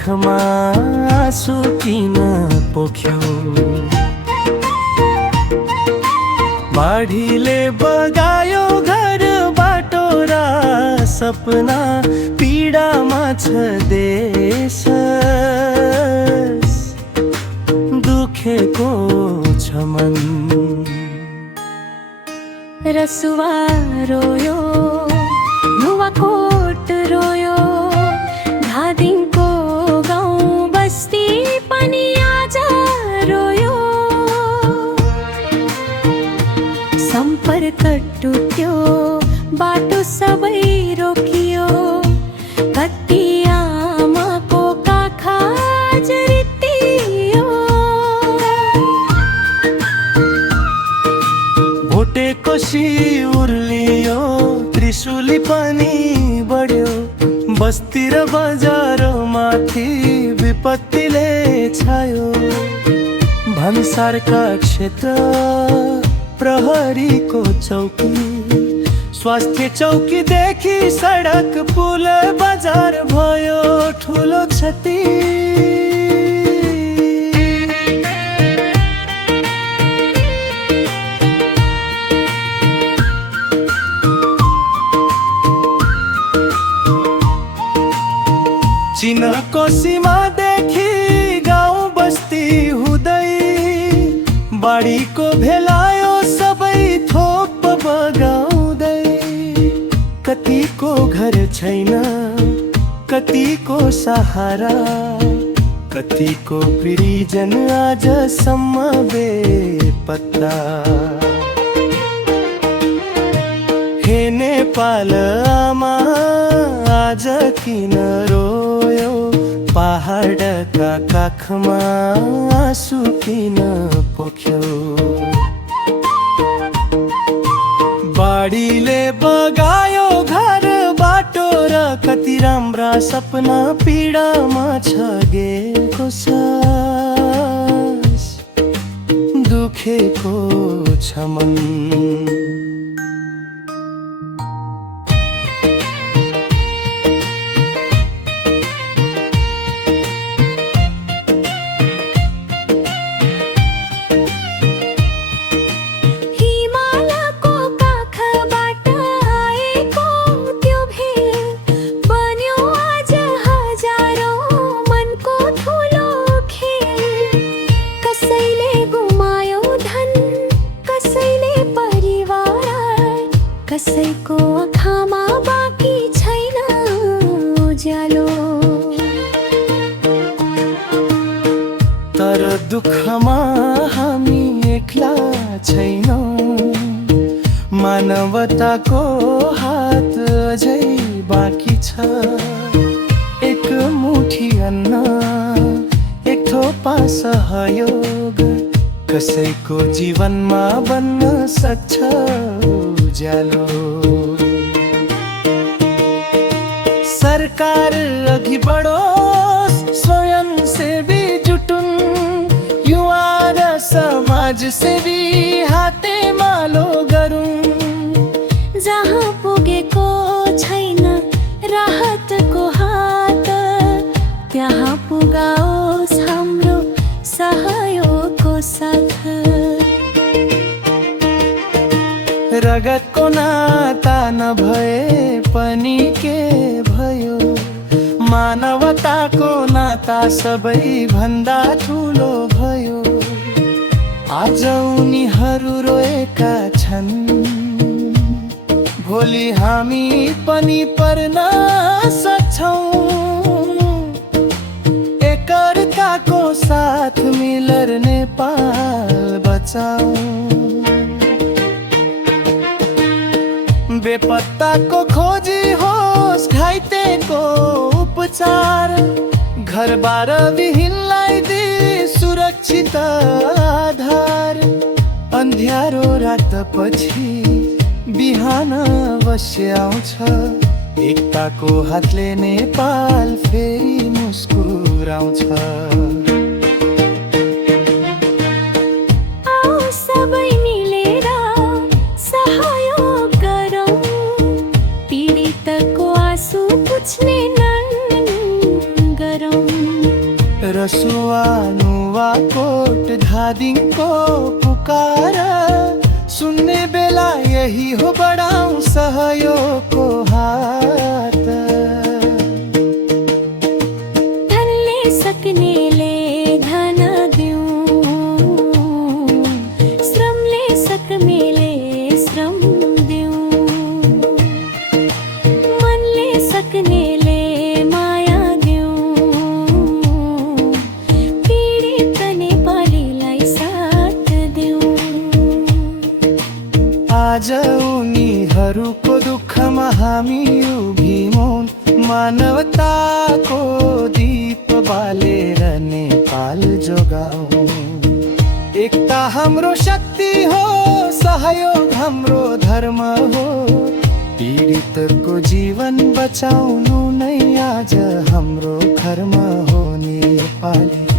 आँखमा आँसु किन पोख्यो। बाढीले बगायो घर बाटो र सपना, पीडामा छ देश, दुखेको छ मन। रसुवा रोयो, नुवाकोट रोयो, धादिङको गाउँ बस्ती पनि आज रोयो। सम्पर्क टुट्यो, बाटो सबै रोकियो, कति आमाको काखा जरितियो। भोटेको उर्लियो, त्रिशुली पनि बढ्यो, बस्ती र बजारमाथि विपत्तिले छायो। भन्सारका क्षेत्र प्रहरीको चौकी, स्वास्थ्य चौकीदेखि सडक पुल बजार भयो ठुलो क्षति। चीनको सीमादेखि गाउँ बस्ती हुँदै, बाढीको भेलायो सबै थोप बगाउँदै। कतिको घर छैन, कतिको सहारा, कतिको प्रियजन आजसम्म बेपत्ता। हे नेपाल आमा आज किन रोयो, पहाडका काखमा आँसु किन पोख्यो। बाढीले बगायो घर बाटो र कति राम्रा सपना, पीडामा छ गेको सास, दुखेको छ मन। कसैको आँखामा बाँकी छैन उज्यालो। तर दुःखमा हामी एक्ला छैनौँ, मानवताको हात अझै बाँकी छ। एक मुठी अन्न, एक थोपा सहयोग, कसैको जीवनमा बन्न सक्छ उज्यालो। सरकार अघि बढोस्, स्वयंसेवी जुटुन्, युवा र समाजसेवी हातेमालो गरौँ। जहाँ पुगेको छैन राहतको हात, त्यहाँ पुगाओस् हाम्रो सहयोगको साथ। रगतको नाता नभए पनि के भयो, मानवताको नाता सबै भन्दा ठुलो भयो। आज उनीहरू रोएका छन्, भोलि हामी पनि पर्न सक्छौँ। एकअर्काको साथ मिलेर नेपाल बचाऊ। बेपत्ताको खोजी होस्, घाइतेको उपचार, घरबार विहीनलाई दे सुरक्षित आधार। अन्ध्यारो रात पछि बिहान अवश्य आउँछ, एकताको हातले नेपाल फेरि मुस्कुराउँछ। पुछ्ने नन् गरौँ। छोट धादिङको पुकार सुन्ने बेला यही हो बढाउँ सहयोगको हात। धनले सक्नेले धन दिउँ, श्रमले सक्नेले श्रम दिउँ, मनले सक्नेले माया दिउँ, पीडित नेपालीलाई साथ दिउँ। आज उनीहरूको दुःखमा हामी उभियौँ, मानवताको दीप बालेर नेपाल जोगाऊ। एकता हाम्रो शक्ति हो, सहयोग हाम्रो धर्म हो, पीडितको जीवन बचाउनु नै आज हाम्रो कर्म हो नेपाली।